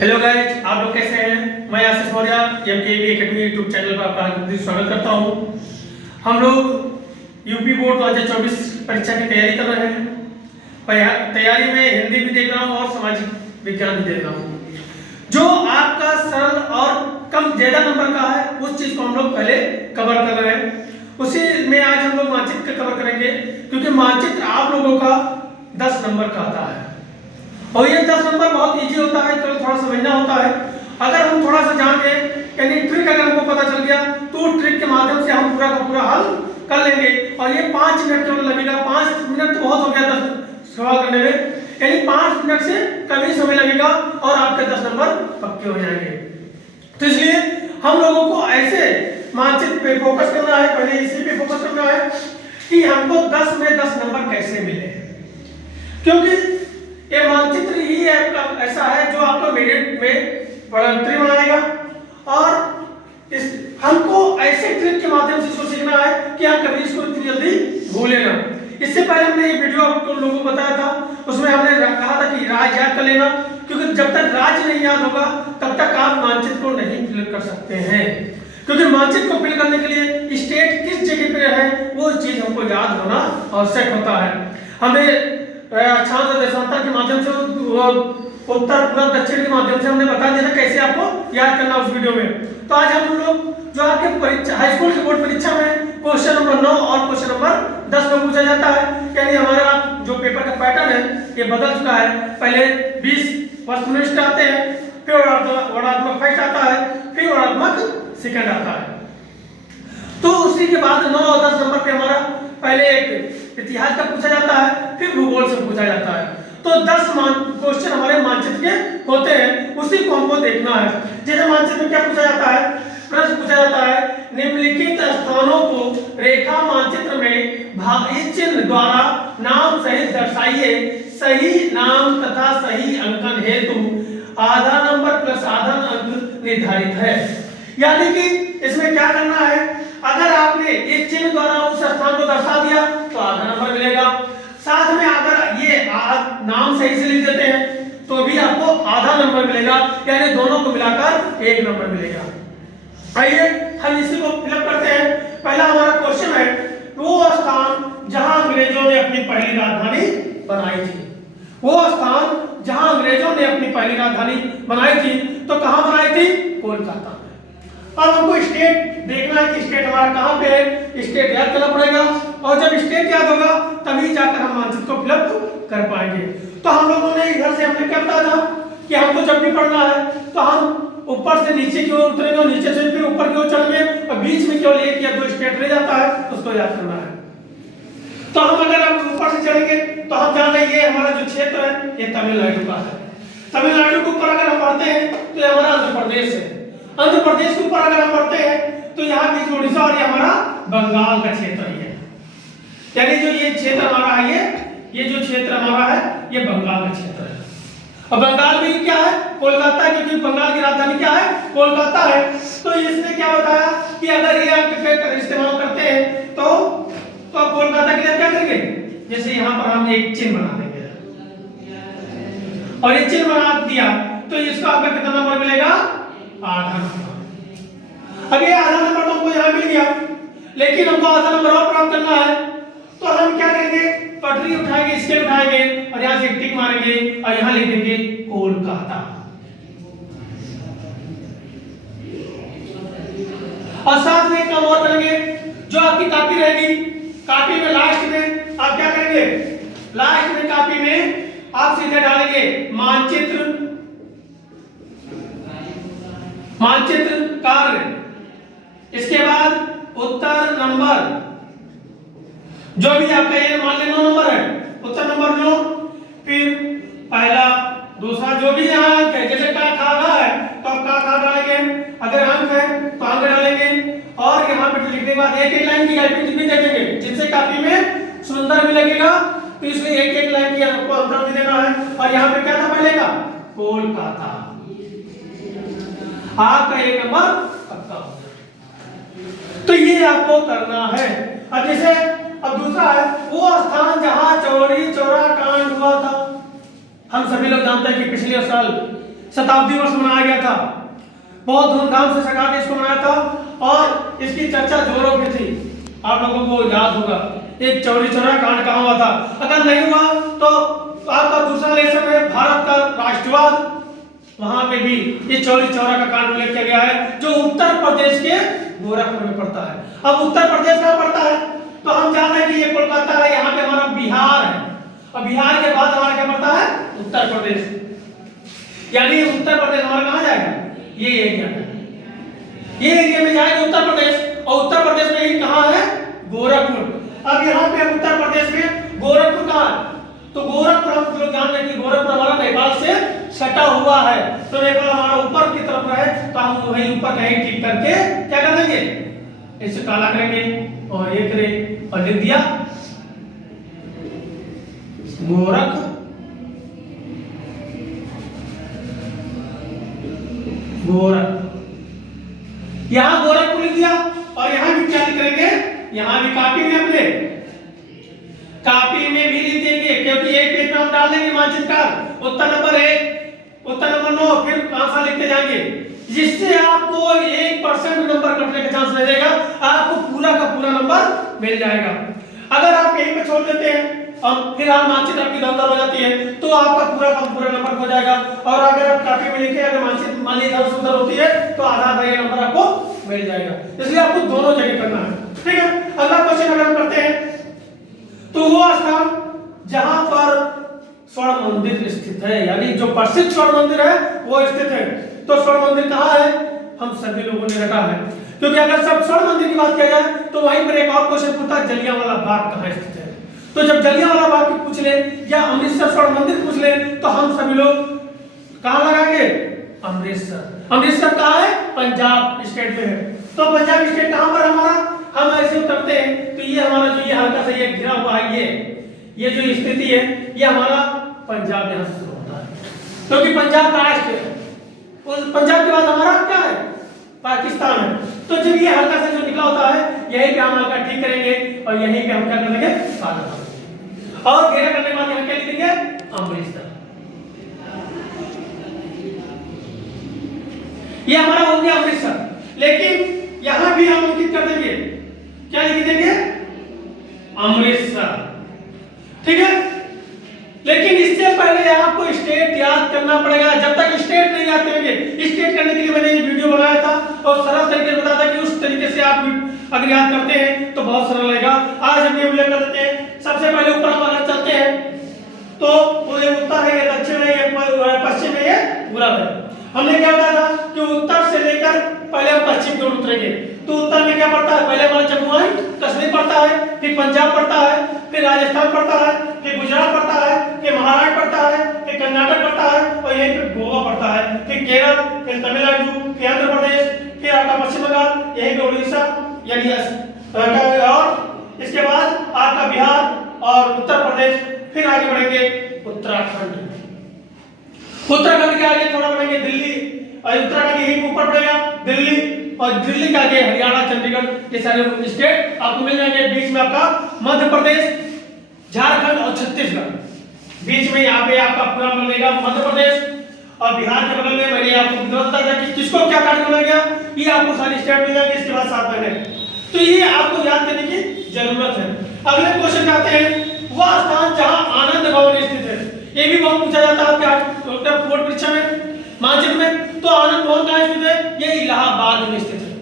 Hello guys, आप लोग कैसे हैं? मैं Ashish Maurya MKB academy YouTube channel पर आपका हार्दिक स्वागत करता हूं। हम लोग यूपी बोर्ड 2024 परीक्षा की तैयारी कर रहे हैं। तैयारी में हिंदी भी देख रहा हूं और सामाजिक विज्ञान भी देख रहा हूं। जो आपका सरल और कम ज्यादा नंबर का है उस चीज को हम लोग पहले कवर कर रहे हैं। उसी में आज हम लोग मानचित्र कवर करेंगे, क्योंकि मानचित्र आप लोगों का 10 नंबर का आता है और ये 10 नंबर बहुत इजी होता है, तो थोड़ा समझना होता है। अगर हम थोड़ा सा जान गए, यानी ट्रिक अगर हमको पता चल गया तो ट्रिक के माध्यम से हम पूरा का पूरा हल कर लेंगे। और ये 5 मिनट केवल लगेगा। 5 मिनट तो बहुत हो गया 10 सवाल करने में, यानी 5 मिनट से कम ही समय लगेगा और आपके 10 नंबर पक्के हो जाएंगे। तो इसलिए हम लोगों को ऐसे मानचित्र पे फोकस करना है, पहले इसी पे फोकस करना है कि हमको 10 में 10 नंबर कैसे मिले, क्योंकि ये मानचित्र ही ऐसा है जो आपको मेरिट में बढ़ोतरी बनाएगा। और इस हमको ऐसे ट्रिक के माध्यम से इसको सीखना है कि आप कभी इसको इतनी जल्दी भूले ना। इससे पहले हमने ये वीडियो आपको लोगों को बताया था, उसमें हमने कहा था कि राज्य याद कर लेना, क्योंकि जब तक राज्य नहीं याद होगा तब तक आप मानचित्र को नहीं फिल कर सकते हैं। क्योंकि मानचित्र को फिल करने के लिए स्टेट किस जगह पे है वो चीज हमको याद होना आवश्यक होता है। हमें अक्षांश देशांतर के माध्यम से उत्तर पूर्व दक्षिण के माध्यम से हमने बता दिया था कैसे आपको याद करना उस वीडियो में। तो आज हम लोग जो आपके परीक्षा हाई स्कूल की बोर्ड परीक्षा में क्वेश्चन नंबर 9 और क्वेश्चन नंबर 10 में पूछा जाता है, यानी हमारा जो पेपर का पैटर्न है ये बदल चुका है। पहले 20 वस्तुनिष्ठ आते हैं, फिर वर्णात्मक फर्स्ट आता है, फिर वर्णात्मक सेकंड आता है। तो उसी के बाद 9 और 10 नंबर पे हमारा पहले एक इतिहास का पूछा जाता है, फिर भूगोल से पूछा जाता है। तो 10 क्वेश्चन हमारे मानचित्र के होते हैं, उसी को हमको देखना है। जैसे मानचित्र में क्या पूछा जाता है, प्रश्न पूछा जाता है, निम्नलिखित स्थानों को रेखा मानचित्र में भाई चिन्ह द्वारा नाम सहित दर्शाइए। सही नाम तथा सही अंकन हेतु आधा नंबर प्लस आधा अंक निर्धारित है। यानी कि इसमें क्या करना है, अगर आपने इस चिन्ह द्वारा उस स्थान को दर्शा दिया तो आधा नंबर मिलेगा। साथ में अगर ये नाम सही से लिख देते हैं तो भी आपको आधा नंबर मिलेगा, यानी दोनों को मिलाकर 1 नंबर मिलेगा। आइए हम इसी को फिलअप करते हैं। पहला हमारा क्वेश्चन है, वो स्थान जहां अंग्रेजों ने अपनी पहली राजधानी बनाई थी। वो स्थान जहां अंग्रेजों ने अपनी पहली राजधानी बनाई थी, तो कहां बनाई थी? कोलकाता। अब हमको स्टेट देखना है कि स्टेट हमारा कहां पे है, स्टेट याद करना पड़ेगा। और जब स्टेट याद होगा तभी जाकर हम मानचित्र को फिलअप कर पाएंगे। तो हम लोगों ने इधर से हमने क्या बताया था कि हमको जब भी पढ़ना है तो हम ऊपर से नीचे की ओर उतरेंगे और नीचे से फिर ऊपर की ओर चढ़ेंगे और बीच में केवल एक या दो स्टेट रह जाता है, उसको याद करना है। तो हम अगर हम ऊपर से चढ़ेंगे तो हम जान लेंगे ये हमारा जो क्षेत्र है ये तमिलनाडु का है। तमिलनाडु के ऊपर अगर हम बढ़ते हैं तो ये हमारा आंध्र प्रदेश है। आंध्र प्रदेश के ऊपर अगर हम बढ़ते हैं तो यहाँ बीच उड़ीसा और ये हमारा बंगाल का क्षेत्र है। यानी जो ये क्षेत्र हमारा है, ये जो क्षेत्र हमारा है ये बंगाल का क्षेत्र है। और बंगाल में क्या है? कोलकाता, क्योंकि बंगाल की राजधानी क्या है? कोलकाता है। तो इसने क्या बताया कि अगर ये अंक का इस्तेमाल करते हैं तो कोलकाता के लिए क्या करेंगे, जैसे यहाँ पर हम एक चिन्ह बना देंगे और ये चिन्ह बना दिया तो इसका आपका कितना नंबर मिलेगा? आधा नंबर। अब ये आधा नंबर तो हमको यहाँ मिल गया, लेकिन हमको आधा नंबर और प्राप्त करना है। तो हम क्या करेंगे, पटरी उठाएंगे, स्केल उठाएंगे और यहाँ से टिक मारेंगे और यहाँ लिख देंगे कोलकाता। और साथ में काम और करेंगे, जो आपकी कॉपी रहेगी, कॉपी में लास्ट में आप क्या करेंगे, लास्ट में कॉपी में आप सीधे डालेंगे मानचित्र कार्य, इसके बाद उत्तर नंबर जो भी आपका ये मान लें 9 नंबर है, उत्तर नंबर 9, फिर पहला दूसरा जो भी यहाँ अंक है, जैसे का खा रहा है तो आप का डालेंगे, अगर अंक है तो अंक डालेंगे और यहाँ पे लिखने के बाद एक एक लाइन की टाइपिंग भी देखेंगे, जिससे काफी में सुंदर भी लगेगा। तो इसलिए एक एक लाइन की आपको अंतर भी देना है। और यहाँ पे क्या था पहले का? कोलकाता। आपका 1 नंबर पक्का हो गया। तो ये आपको करना है। अब जैसे अब दूसरा है, वो स्थान जहां चौरी चौरा कांड हुआ था। हम सभी लोग जानते हैं कि पिछले साल शताब्दी वर्ष मनाया गया था। बहुत धूमधाम से सरकार ने इसको मनाया था और इसकी चर्चा जोरों पे थी। आप लोगों को याद होगा एक चौरी चौरा कांड कहाँ हुआ था। अगर नहीं हुआ तो आपका दूसरा लेसन है भारत का राष्ट्रवाद, वहां पे भी ये चौरी चौरा का कांड उल्लेख किया गया है जो उत्तर प्रदेश के गोरखपुर में पड़ता है। अब उत्तर प्रदेश कहाँ पड़ता है तो हम जानते हैं कि ये कोलकाता है, यहाँ पे हमारा बिहार है और बिहार के बाद हमारा क्या पड़ता है उत्तर प्रदेश। यानी उत्तर प्रदेश हमारा कहाँ जाएगा, ये एरिया है, ये एरिया में जाएगा उत्तर प्रदेश और उत्तर प्रदेश में ही कहाँ है गोरखपुर। अब यहाँ पे उत्तर प्रदेश में गोरखपुर कहाँ है तो गोरखपुर हम लोग जान रहे हैं कि गोरखपुर हमारा नेपाल से सटा हुआ है तो नेपाल हमारा ऊपर की तरफ है तो हम वहीं ऊपर कहीं ठीक करके क्या कर देंगे इसे काला करेंगे और ये करें और लिख दिया गोरख यहाँ गोरखपुर लिख दिया और यहाँ भी क्या करेंगे, यहाँ भी कॉपी में अपने कॉपी में भी लिख देंगे क्योंकि एक पेज में हम डाल देंगे मानचित्र का उत्तर नंबर 1 उत्तर नंबर 9 फिर आंसर लिखते जाएंगे जिससे आपको 1% नंबर कटने का चांस रहेगा, आपको पूरा का पूरा नंबर मिल जाएगा। अगर आप यहीं पे छोड़ देते हैं और फिर आप मानचित्र आपकी दलदल हो जाती है तो आपका पूरा का पूरा नंबर हो जाएगा और अगर आप कॉपी में लिखे अगर मानचित्र मान लीजिए इधर उधर होती है तो आधा ये नंबर आपको मिल जाएगा। इसलिए आपको दोनों जगह करना है। ठीक है, अगला क्वेश्चन अगर हम करते हैं तो वो स्थान जहां पर स्वर्ण मंदिर स्थित है यानी जो प्रसिद्ध स्वर्ण मंदिर है वो स्थित है। तो स्वर्ण मंदिर कहाँ है हम सभी लोगों ने रखा है क्योंकि अगर सब स्वर्ण मंदिर की बात किया जाए तो वहीं पर एक और क्वेश्चन पूछता है जलियांवाला बाग कहाँ स्थित है। तो जब जलियांवाला बाग की पूछ ले या अमृतसर स्वर्ण मंदिर पूछ ले तो हम सभी लोग कहाँ लगाएंगे अमृतसर। अमृतसर कहाँ है पंजाब स्टेट में है तो पंजाब स्टेट कहाँ पर हमारा हम ऐसे उतरते हैं तो ये हमारा जो ये हल्का सा ये घिरा हुआ है ये जो स्थिति है ये हमारा पंजाब यहाँ से शुरू होता है क्योंकि पंजाब राष्ट्र है उस पंजाब के बाद हमारा क्या है पाकिस्तान है। तो जब ये हल्का सा जो निकला होता है यहीं पे हम हल्का ठीक करेंगे और यहीं पे हम क्या कर देंगे काला और घेरा करने के बाद यहाँ क्या लिखेंगे अमृतसर। ये हमारा हो गया अमृतसर लेकिन यहाँ भी हम अंकित कर देंगे क्या लिख देंगे अमृतसर। ठीक है, लेकिन इससे पहले आपको स्टेट याद करना पड़ेगा। जब तक स्टेट नहीं याद करेंगे स्टेट करने के लिए मैंने ये वीडियो बनाया था और सरल तरीके से बताया था कि उस तरीके से आप अगर याद करते हैं तो बहुत सरल रहेगा। आज हम ये उल्लेख कर देते हैं। सबसे पहले ऊपर हम अगर चलते हैं तो वो ये उत्तर है ये दक्षिण है ये पश्चिम है ये पूरब है। हमने क्या बताया था कि उत्तर से लेकर पहले हम पश्चिम की ओर उतरेंगे तो उत्तर में क्या पड़ता है पहले हमारा जम्मू एंड कश्मीर पड़ता है फिर पंजाब पड़ता है फिर राजस्थान पड़ता है फिर गुजरात पड़ता है फिर महाराष्ट्र पड़ता है फिर कर्नाटक पड़ता है और यहीं पे गोवा पड़ता है फिर केरल फिर तमिलनाडु फिर आंध्र प्रदेश फिर आपका पश्चिम बंगाल यहीं पे उड़ीसा यानी और इसके बाद आपका बिहार और उत्तर प्रदेश फिर आगे बढ़ेंगे उत्तराखंड। उत्तराखंड के आगे थोड़ा बढ़ेंगे दिल्ली और उत्तराखंड यहीं ऊपर पड़ेगा दिल्ली और दिल्ली के आगे हरियाणा चंडीगढ़ ये सारे स्टेट आपको मिल जाएंगे। बीच में आपका मध्य प्रदेश झारखंड और छत्तीसगढ़ बीच में यहाँ पे आपका पूरा मिलेगा मध्य प्रदेश और बिहार के बगल में मैंने आपको बताया था कि किसको क्या काट करना गया ये आपको सारी स्टेट मिल जाएंगे। इसके बाद 7 महीने तो ये आपको याद करने की जरूरत है। अगले क्वेश्चन आते हैं वह स्थान जहां आनंद भवन स्थित है। ये भी बहुत पूछा जाता है आपके बोर्ड परीक्षा में मानचित्र में। तो आनंद भवन कहाँ स्थित है ये इलाहाबाद में स्थित है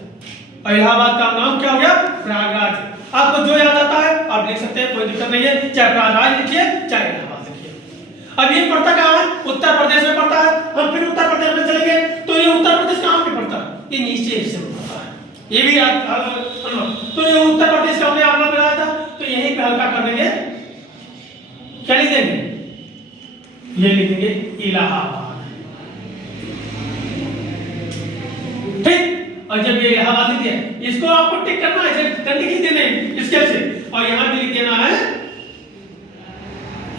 और इलाहाबाद का नाम क्या हो गया प्रयागराज। आपको जो याद आता है आप लिख सकते हैं कोई दिक्कत नहीं है चाहे प्रयागराज लिखिए चाहे इलाहाबाद लिखिए। अब ये पड़ता कहाँ है उत्तर प्रदेश में पड़ता है। हम फिर उत्तर प्रदेश में चलेंगे तो ये उत्तर प्रदेश कहाँ पे पड़ता है ये नीचे हिस्से में पड़ता है ये भी तो ये उत्तर प्रदेश का हमने आंकड़ा लगाया था तो यहीं पे हल्का कर देंगे क्या लिख देंगे ये लिख देंगे इलाहाबाद। ठीक, और जब ये इलाहाबाद लिख दिया इसको आपको टिक करना है डंडी लिख देने इसके से और यहां भी लिख देना है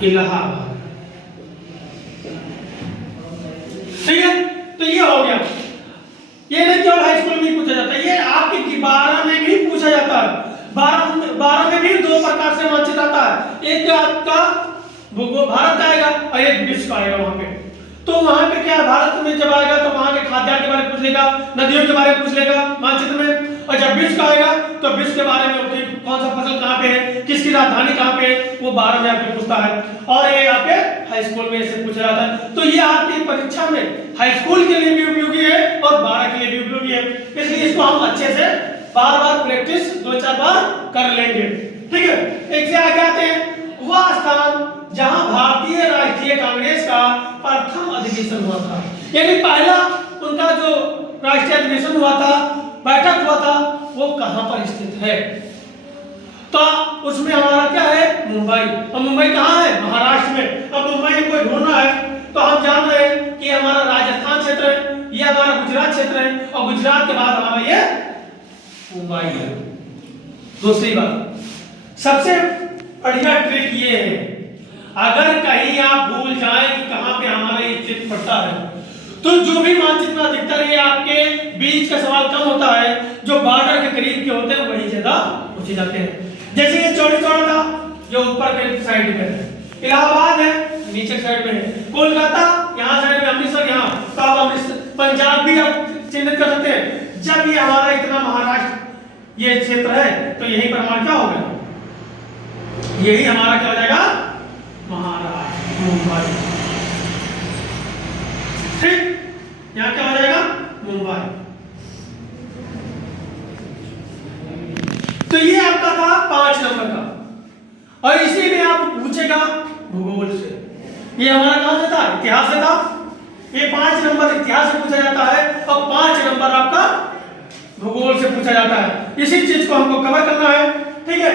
इलाहाबाद। ठीक है, तो ये हो गया। ये नहीं केवल हाई स्कूल में पूछा जाता है ये आपके 12 में भी पूछा जाता है। 12 में भी 2 प्रकार से मानचित्र आता है। एक आपका भारत आएगा और एक विश्व आएगा वहां पे। तो वहां पे क्या है भारत भारत में जब आएगा तो वहां के खाद्यान्न के बारे में पूछ लेगा, नदियों के बारे में पूछ लेगा मानचित्र में। और जब विश्व का आएगा तो विश्व के बारे में कि कौन सा फसल कहाँ पे है, किसकी राजधानी कहाँ पे है, वो 12 में आपको पूछता है। और ये आपके हाई स्कूल में ऐसे पूछा जाता है। तो ये आपकी परीक्षा में हाई स्कूल के लिए भी उपयोगी है और 12 के लिए भी उपयोगी है, इसलिए इसको हम अच्छे से बार बार प्रैक्टिस 2-4 बार कर लेंगे। ठीक है, एक से आगे आते हैं, वह स्थान जहां भारतीय राष्ट्रीय कांग्रेस का प्रथम अधिवेशन हुआ था, यानी पहला उनका जो राष्ट्रीय अधिवेशन हुआ था, बैठक हुआ था, वो कहां पर स्थित है। तो उसमें हमारा क्या है, मुंबई। और मुंबई कहां है, महाराष्ट्र में। अब मुंबई में कोई ढूंढना है तो हम जान रहे हैं कि हमारा राजस्थान क्षेत्र है, ये हमारा गुजरात क्षेत्र है, और गुजरात के बाद हमारा ये मुंबई है। दूसरी बात, सबसे बढ़िया ट्रिक ये है, अगर कहीं आप भूल जाए कि कहां पे हमारा ये चित्र पड़ता है, तो जो भी मानचित्र में अधिकतर ये आपके बीच का सवाल कम होता है, जो बॉर्डर के करीब के होते हैं वही ज्यादा पूछे जाते हैं। जैसे ये चौड़ी चौड़ा था, जो ऊपर के साइड में है, इलाहाबाद है नीचे साइड में है, कोलकाता यहाँ साइड में, अमृतसर यहाँ, तो आप अमृतसर पंजाब भी आप चिन्हित कर सकते हैं। जब ये हमारा इतना महाराष्ट्र ये क्षेत्र है तो यहीं पर हमारा क्या होगा, यही हमारा क्या हो जाएगा, महाराष्ट्र, मुंबई। ठीक, यहाँ क्या हो जाएगा, मुंबई। तो ये आपका था 5 नंबर का, और इसी में आप पूछेगा भूगोल से। ये हमारा कहां से था, इतिहास से था। ये 5 नंबर इतिहास से पूछा जाता है और 5 नंबर आपका भूगोल से पूछा जाता है। इसी चीज को हमको कवर करना है। ठीक है,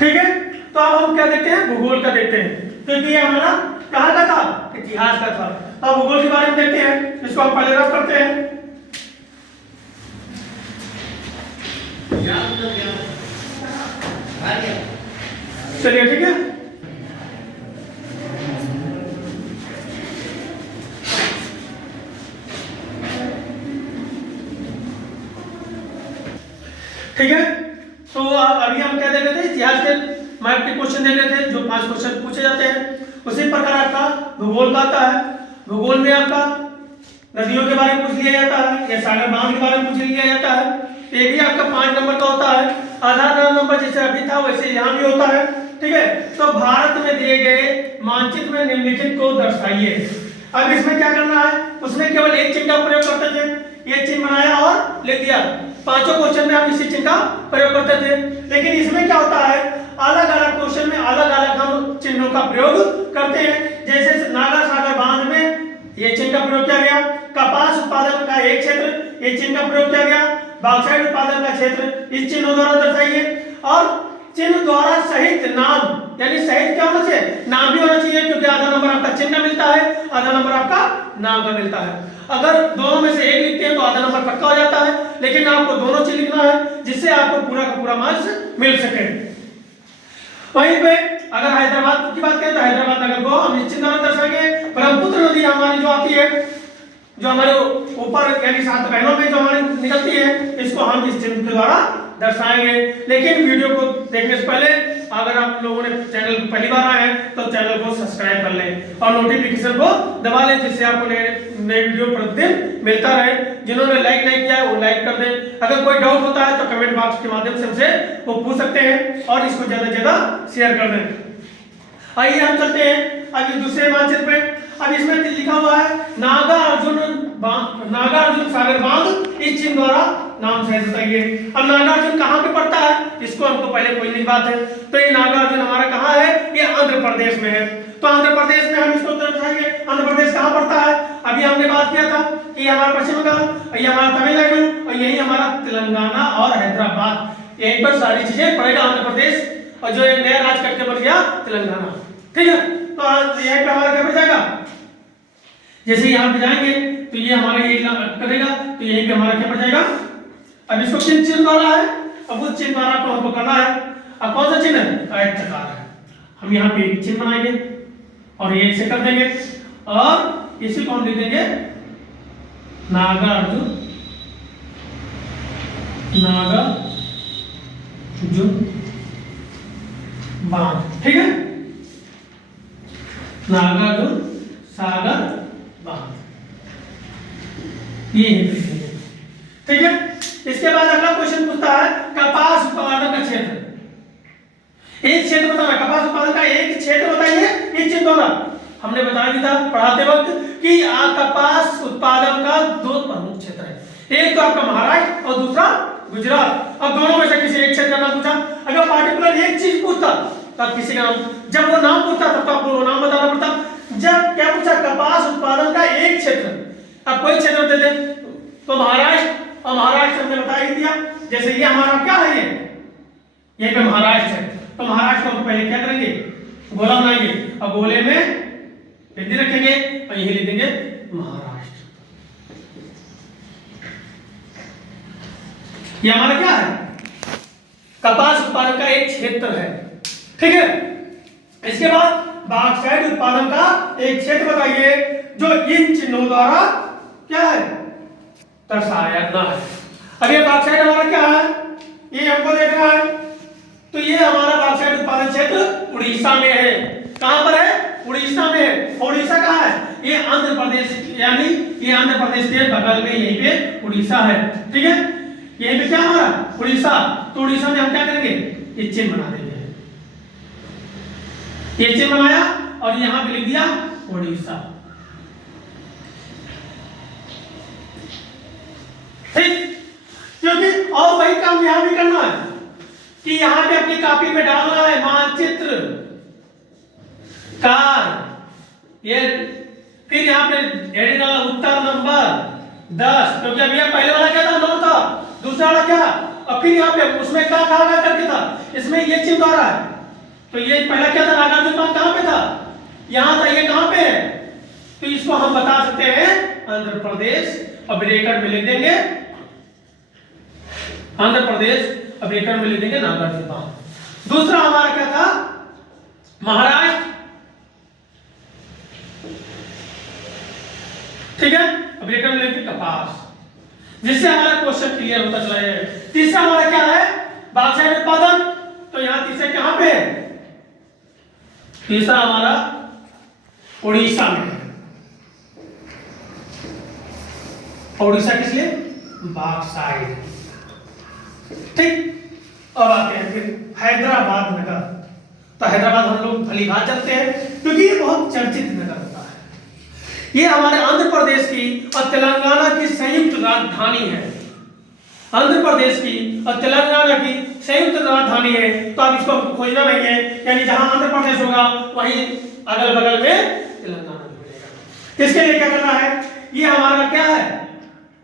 ठीक है। तो अब हम क्या देखते हैं, भूगोल का देखते हैं, क्योंकि ये हमारा कहां का था, इतिहास का था। तो भूगोल के बारे में देखते हैं, इसको हम पहले रफ करते हैं। चलिए, ठीक है। ठीक है, तो अभी हम क्या देख रहे थे, इतिहास के मैप के क्वेश्चन देख रहे थे, जो 5 क्वेश्चन पूछे जाते हैं। उसी प्रकार आपका भूगोल का आता है। भूगोल में आपका नदियों के बारे में पूछ लिया जाता है, या सागर बांध के बारे में पूछ लिया जाता है। ये भी आपका 5 नंबर का होता है। आधा नंबर जैसे अभी था वैसे यहाँ भी होता है। ठीक है, तो भारत में दिए गए मानचित्र में निम्नलिखित को दर्शाइए। अब इसमें क्या करना है, उसमें केवल एक चिन्ह का प्रयोग करते थे, ये चिन्ह बनाया और लिख दिया। 5 क्वेश्चन में हम इसी चिन्ह का प्रयोग करते थे। लेकिन इसमें क्या होता है, अलग अलग क्वेश्चन में अलग अलग हम चिन्हों का प्रयोग करते हैं। जैसे नागा सागर बांध में ये चिन्ह का प्रयोग किया गया, कपास उत्पादन का एक क्षेत्र, ये चिन्ह का प्रयोग किया गया, बॉक्साइट उत्पादन का क्षेत्र, इस चिन्ह द्वारा दर्शाइए। और चिन्ह द्वारा सहित नाम, यानी सहित क्या होना चाहिए, नाम भी होना चाहिए, क्योंकि आधा नंबर आपका चिन्ह मिलता है, आधा नंबर आपका नाम का मिलता है। अगर दोनों में से एक लिखते हैं तो आधा नंबर पक्का हो जाता है, लेकिन आपको दोनों चीज लिखना है जिससे आपको पूरा का पूरा मार्क्स मिल सके। वहीं पे अगर हैदराबाद की बात करें तो हैदराबाद नगर को हम निश्चित द्वारा दर्शाएंगे। ब्रह्मपुत्र नदी हमारी जो आती है, जो हमारे ऊपर यानी 7 बहनों में जो हमारी निकलती है, इसको हम इस चिन्ह के द्वारा दर्शाएंगे। लेकिन वीडियो को देखने से पहले अगर आप लोगों ने चैनल को पहली बार आए हैं तो चैनल को सब्सक्राइब कर लें और नोटिफिकेशन को दबा लें, जिससे आपको नए वीडियो प्रतिदिन मिलता रहे। जिन्होंने लाइक नहीं किया है वो लाइक कर दें। अगर कोई डाउट होता है तो कमेंट बॉक्स के माध्यम से हमसे वो पूछ सकते हैं, और इसको ज्यादा से ज्यादा शेयर कर दें। आइए हम चलते हैं अभी दूसरे मानचित्र पे। अब इसमें लिखा हुआ है नागा अर्जुन सागर बांध, इस चिन्ह द्वारा नाम सहित बताइए। अब नागा अर्जुन कहाँ पे पड़ता है, इसको हमको पहले कोई नहीं बात है। तो ये नागा अर्जुन हमारा कहाँ है, ये आंध्र प्रदेश में है। तो आंध्र प्रदेश में हम इसको दर्शाएंगे। आंध्र प्रदेश कहाँ पड़ता है, अभी हमने बात किया था कि ये हमारा पश्चिम बंगाल, ये हमारा तमिलनाडु, और यही हमारा तेलंगाना और हैदराबाद। यहीं पर सारी चीजें पड़ेगा आंध्र प्रदेश, और जो नया राज्य करके बन गया तेलंगाना। ठीक है, तो यहीं पे हमारा क्या बन जाएगा, जैसे यहाँ पे जाएंगे तो ये हमारा ये करेगा, तो यहीं पे हमारा क्या बन जाएगा। अब इसको किन चिन्ह द्वारा है, अब उस चिन्ह द्वारा को हमको करना है। अब कौन सा चिन्ह है, आयताकार है। हम यहाँ पे एक चिन्ह बनाएंगे और ये ऐसे कर देंगे, और इसी को हम लिख देंगे नागार्जुन बांध। ठीक है, नागार्जुन सागर बांध, ये है। ठीक है, इसके बाद अगला क्वेश्चन पूछता है कपास उत्पादन का क्षेत्र। एक क्षेत्र बताओ, कपास उत्पादन का एक क्षेत्र बताइए, एक चिन्ह होगा। हमने बताया भी था पढ़ाते वक्त कि कपास उत्पादन का दो प्रमुख क्षेत्र है, एक तो आपका महाराष्ट्र और दूसरा गुजरात। अब दोनों में से किसी एक क्षेत्र का नाम पूछा, अगर पार्टिकुलर एक चीज पूछता तब किसी का नाम, जब वो नाम पूछता तब तो आपको वो नाम बताना पड़ता। जब क्या पूछा, कपास उत्पादन का एक क्षेत्र, अब कोई क्षेत्र दे दे तो महाराष्ट्र, और महाराष्ट्र हमने बता ही दिया। जैसे ये हमारा क्या है, ये पे महाराष्ट्र है, तो महाराष्ट्र को हम पहले क्या करेंगे, गोला बनाएंगे, और गोले में बिंदी रखेंगे और यही लिख देंगे महाराष्ट्र। ये हमारा क्या है, कपास उत्पादन का एक क्षेत्र है। ठीक है, इसके बाद बॉक्साइट उत्पादन का एक क्षेत्र बताइए जो इन चिन्हों द्वारा क्या है, दर्शाया जाता है। अब ये बॉक्साइट हमारा क्या है, ये हमको देखना है, तो ये हमारा बॉक्साइट उत्पादन क्षेत्र उड़ीसा में है। कहां पर है, उड़ीसा में है। उड़ीसा कहां है, ये आंध्र प्रदेश, यानी ये आंध्र प्रदेश के बगल में यहीं पे उड़ीसा है। ठीक है, यहीं पे क्या हमारा उड़ीसा, तो उड़ीसा में हम क्या करेंगे, ये चिन्ह बना देंगे, ये चिन्ह बनाया और यहां पे लिख दिया उड़ीसा। ठीक, क्योंकि और वही काम यहां भी करना है कि यहां पे अपनी कॉपी में डालना है मानचित्र कार, ये फिर यहां पे हेडिंग डाला उत्तर नंबर 10, क्योंकि अभी पहले वाला क्या था, 9 था, दूसरा वाला क्या, और फिर यहां पे उसमें क्या कहा करके था, इसमें ये चिन्ह आ रहा है। तो ये पहला क्या था, नागार्जुन बांध कहां पे था, यहां था, ये कहां पे है, तो इसको हम बता सकते हैं आंध्र प्रदेश, और ब्रैकेट में लिख देंगे आंध्र प्रदेश, और ब्रैकेट में लिख देंगे नागार्जुन बांध। दूसरा हमारा क्या था, महाराष्ट्र। ठीक है, अब ब्रैकेट में लिखेंगे कपास, जिससे हमारा क्वेश्चन क्लियर होता चला है। तीसरा हमारा क्या है, बॉक्साइट उत्पादन, तो यहां तीसरा कहां पे है, तीसरा हमारा उड़ीसा में है। उड़ीसा किस लिए, बॉक्साइट। ठीक, अब आते हैं फिर हैदराबाद नगर। तो हैदराबाद हम लोग भली बात जानते हैं क्योंकि ये बहुत चर्चित नगर होता है। ये हमारे आंध्र प्रदेश की और तेलंगाना की संयुक्त राजधानी है। आंध्र प्रदेश की और तेलंगाना की संयुक्त राजधानी है, तो अब इसको हमको खोजना नहीं है, यानी जहां आंध्र प्रदेश होगा वहीं अगल बगल में तेलंगाना भी मिलेगा। इसके लिए क्या करना है, ये हमारा क्या है,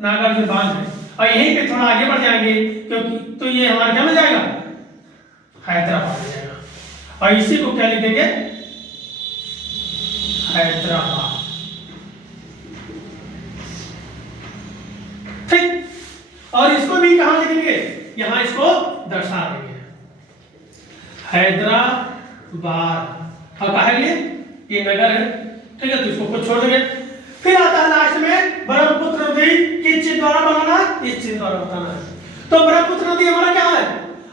नागार्जुन बांध है, और यहीं पे थोड़ा आगे बढ़ जाएंगे क्योंकि तो ये हमारा क्या मिल जाएगा, हैदराबाद मिल जाएगा, और इसी को क्या लिखेंगे, हैदराबाद। ठीक, और इसको भी कहां लिखेंगे, यहां इसको दर्शा देंगे हैदराबाद, और कहा ये नगर है। ठीक है, तो इसको कुछ छोड़ देंगे। फिर आता है लास्ट में ब्रह्मपुत्र नदी, किस चिन्ह द्वारा बनाना, इस चिन्ह द्वारा बताना है। तो ब्रह्मपुत्र नदी हमारा क्या है,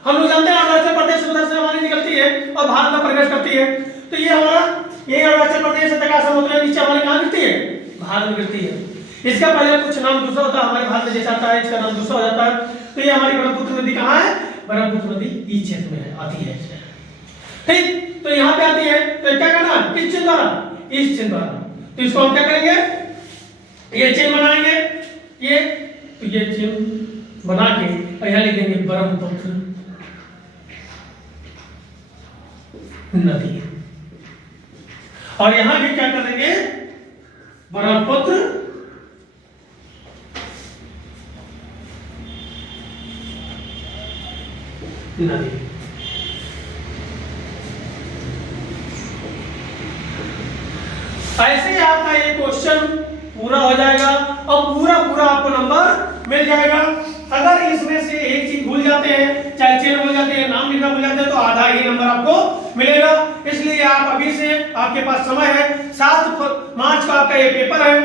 हम लोग जानते हैं अरुणाचल प्रदेश उधर से हमारी निकलती है और भारत में प्रवेश करती है। तो ये हमारा ये अरुणाचल प्रदेश से तक समुद्र नीचे हमारे कहां गिरती है, भारत में गिरती है। इसका पहले कुछ नाम दूसरा होता है, हमारे भारत में जैसा आता है इसका नाम दूसरा हो जाता है। तो ये हमारी ब्रह्मपुत्र नदी कहां है, ब्रह्मपुत्र नदी इस क्षेत्र में आती है। ठीक, तो यहाँ पे आती है, तो क्या करना, किस चिन्ह द्वारा, इस चिन्ह द्वारा। तो इसको हम क्या करेंगे, ये चिन्ह बनाएंगे, ये तो ये चिन्ह बना के और यहाँ लिख देंगे ब्रह्मपुत्र नदी, और यहां भी क्या कर देंगे, ब्रह्मपुत्र नदी। ऐसे ही आपका ये क्वेश्चन पूरा हो जाएगा और पूरा पूरा आपको नंबर मिल जाएगा। अगर इसमें से एक चीज भूल जाते हैं, चाहे चिन्ह भूल जाते हैं, नाम लिखना भूल जाते हैं, तो आधा ही नंबर आपको मिलेगा। इसलिए आप अभी से, आपके पास समय है, 7 मार्च का आपका ये पेपर है,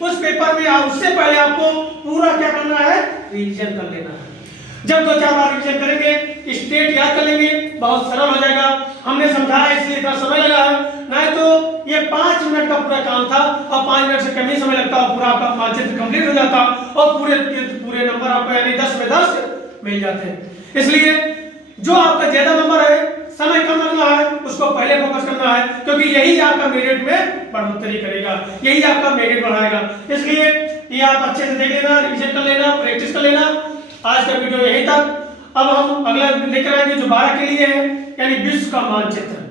उस पेपर में उससे पहले आपको पूरा क्या करना है, रिवीजन कर लेना है। जब 2-4 बार रिवीजन करेंगे, स्टेट याद कर लेंगे, बहुत सरल हो जाएगा। हमने समझाया इसलिए इतना समय लगा है, नहीं तो ये 5 मिनट का पूरा काम था कम ही समय लगता और पूरा आपका मानचित्र कंप्लीट हो जाता और पूरे नंबर आपको यानी 10 में 10 मिल जाते हैं। इसलिए जो आपका ज्यादा नंबर है, समय कम लगना है, उसको पहले फोकस करना है, क्योंकि यही आपका मेरिट में बढ़ोतरी करेगा, यही आपका मेरिट बढ़ाएगा। इसलिए ये आप अच्छे से देख लेना, रिवीजन कर लेना, प्रैक्टिस कर लेना। आज का वीडियो यही तक। अब हम अगला लेकर आएंगे जो 12 के लिए है, यानी विश्व का मानचित्र।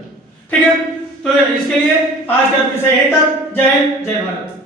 ठीक है, तो इसके लिए आज का विषय यही तक। जय हिंद, जय भारत।